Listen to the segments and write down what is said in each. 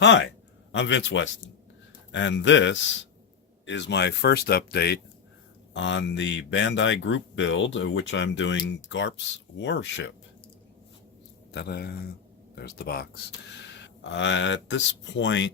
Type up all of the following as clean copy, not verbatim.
Hi, I'm Vince Weston, and this is my first update on the Bandai group build, of which I'm doing Garp's Warship. Ta-da! There's the box. At this point,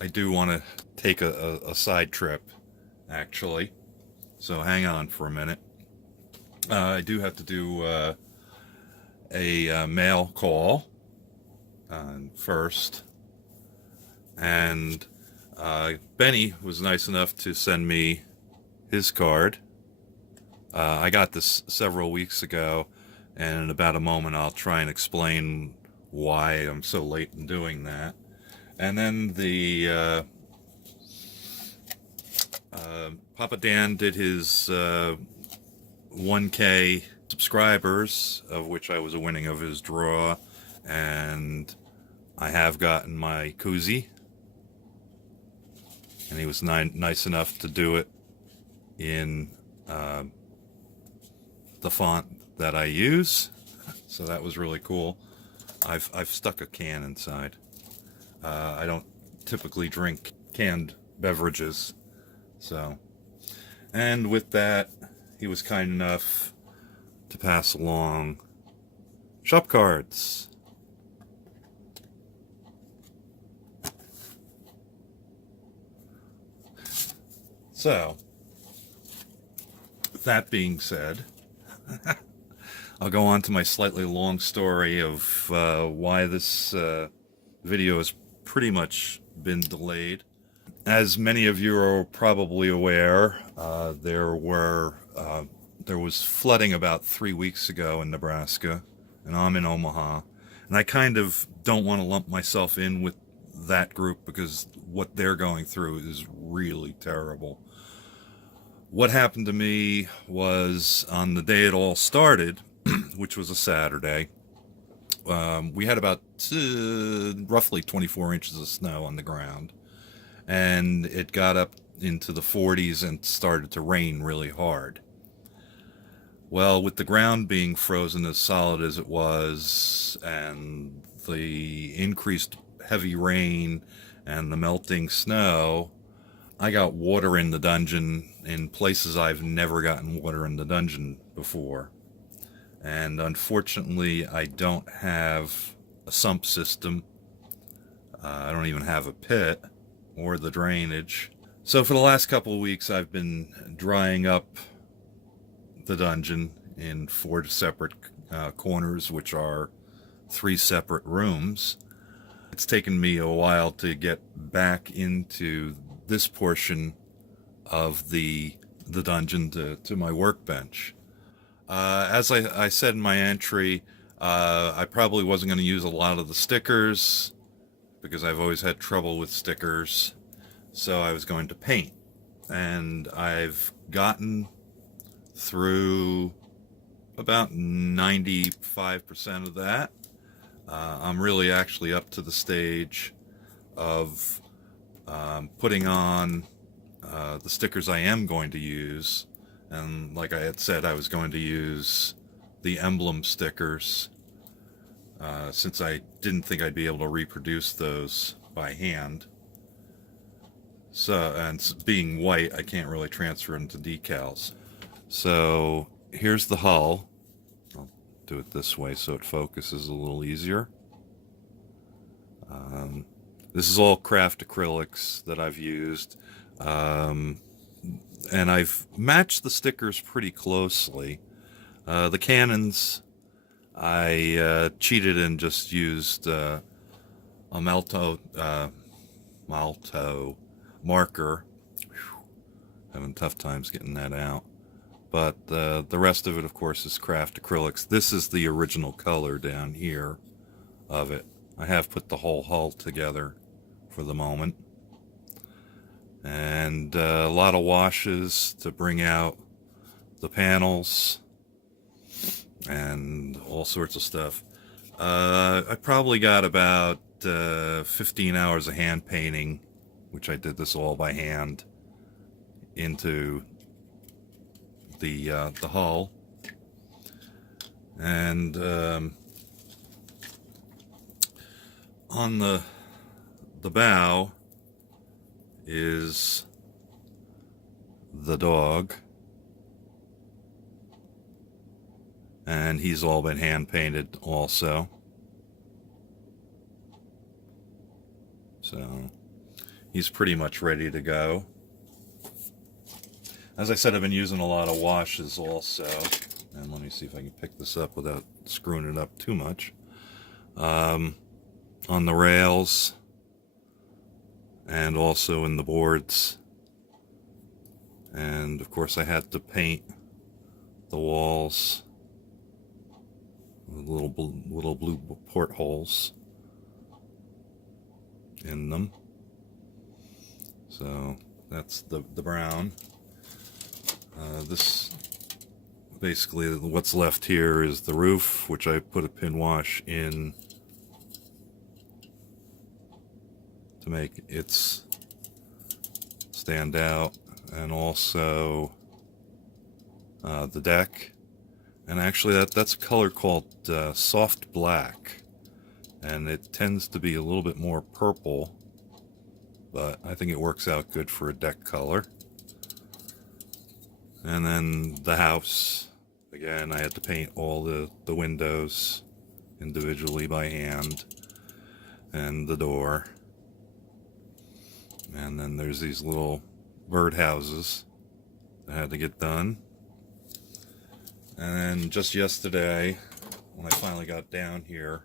I do want to take a side trip, actually, so hang on for a minute. I do have to do a mail call first. And Benny was nice enough to send me his card. I got this several weeks ago, and in about a moment I'll try and explain why I'm so late in doing that. And then the Papa Dan did his 1K subscribers, of which I was a winning of his draw, and I have gotten my koozie. And he was nice enough to do it in the font that I use, so that was really cool. I've stuck a can inside. I don't typically drink canned beverages, so. And with that, he was kind enough to pass along shop cards. So, with that being said, I'll go on to my slightly long story of why this video has pretty much been delayed. As many of you are probably aware, there was flooding about 3 weeks ago in Nebraska, and I'm in Omaha, and I kind of don't want to lump myself in with that group because what they're going through is really terrible. What happened to me was on the day it all started, which was a Saturday, we had about roughly 24 inches of snow on the ground, and it got up into the 40s and started to rain really hard. Well, with the ground being frozen as solid as it was, and the increased heavy rain and the melting snow, I got water in the dungeon in places I've never gotten water in the dungeon before. And unfortunately, I don't have a sump system. I don't even have a pit or the drainage. So for the last couple of weeks, I've been drying up the dungeon in 4 separate corners, which are 3 separate rooms. It's taken me a while to get back into this portion of the dungeon to my workbench. As I said in my entry, I probably wasn't going to use a lot of the stickers because I've always had trouble with stickers, so I was going to paint. And I've gotten through about 95% of that. I'm really actually up to the stage of putting on the stickers I am going to use. And like I had said, I was going to use the emblem stickers since I didn't think I'd be able to reproduce those by hand. So, and being white, I can't really transfer them to decals. So here's the hull. I'll do it this way so it focuses a little easier. This is all craft acrylics that I've used. And I've matched the stickers pretty closely. The cannons, I cheated and just used a Malto marker. Whew, having tough times getting that out. But the rest of it, of course, is craft acrylics. This is the original color down here of it. I have put the whole hull together for the moment. And a lot of washes to bring out the panels and all sorts of stuff. I probably got about 15 hours of hand painting, which I did this all by hand, into the hull. And on the the bow is the dog, and he's all been hand painted also. So he's pretty much ready to go. As I said, I've been using a lot of washes also. And let me see if I can pick this up without screwing it up too much. On the rails and also in the boards. And of course I had to paint the walls with little blue portholes in them. So that's the brown. This basically, what's left here is the roof, which I put a pin wash in to make it stand out, and also the deck. And actually that's a color called soft black, and it tends to be a little bit more purple, but I think it works out good for a deck color. And then the house, again, I had to paint all the windows individually by hand, and the door. And then there's these little bird houses that had to get done. And then just yesterday, when I finally got down here,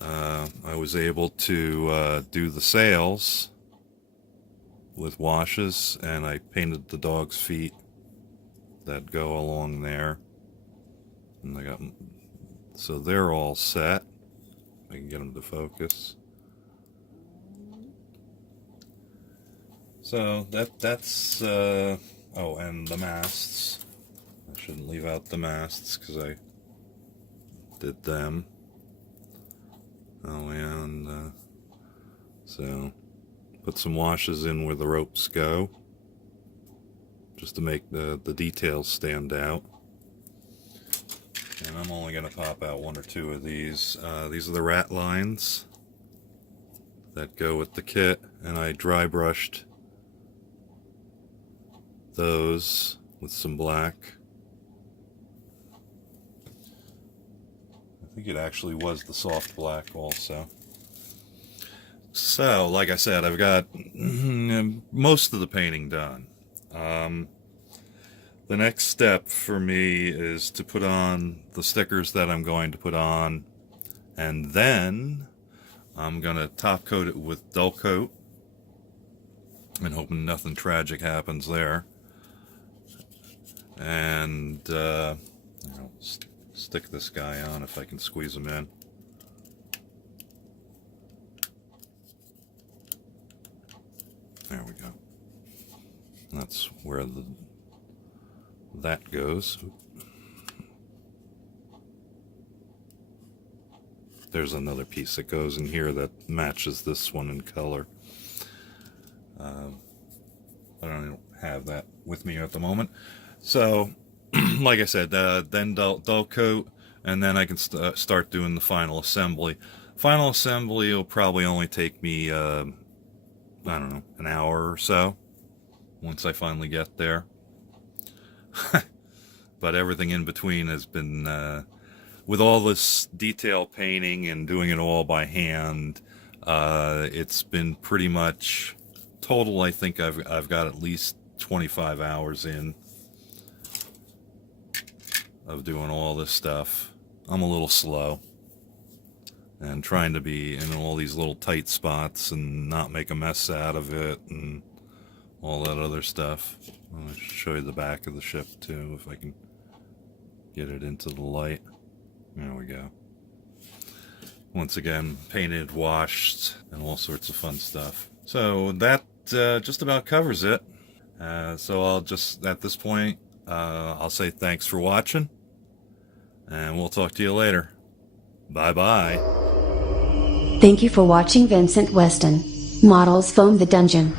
I was able to do the sails with washes, and I painted the dog's feet that go along there, and I got, so they're all set. I can get them to focus. So that's oh, and the masts. I shouldn't leave out the masts because I did them. Oh, and so put some washes in where the ropes go, just to make the details stand out. And I'm only going to pop out one or two of these. These are the rat lines that go with the kit, and I dry brushed those with some black. I think it actually was the soft black also. So, like I said, I've got most of the painting done. The next step for me is to put on the stickers that I'm going to put on, and then I'm going to top coat it with dull coat, and hoping nothing tragic happens there. And I'll stick this guy on if I can squeeze him in. There we go. That's where that goes. There's another piece that goes in here that matches this one in color. I don't have that with me at the moment. So, like I said, then dull coat, and then I can start doing the final assembly. Final assembly will probably only take me, I don't know, an hour or so, once I finally get there. But everything in between has been, with all this detail painting and doing it all by hand, it's been pretty much total. I think I've got at least 25 hours in of doing all this stuff. I'm a little slow and trying to be in all these little tight spots and not make a mess out of it and all that other stuff. I'll show you the back of the ship too, if I can get it into the light. There we go. Once again, painted, washed, and all sorts of fun stuff. So that just about covers it. So I'll just, at this point, I'll say thanks for watching, and we'll talk to you later. Bye-bye. Thank you for watching Vincent Weston Models Foam the Dungeon.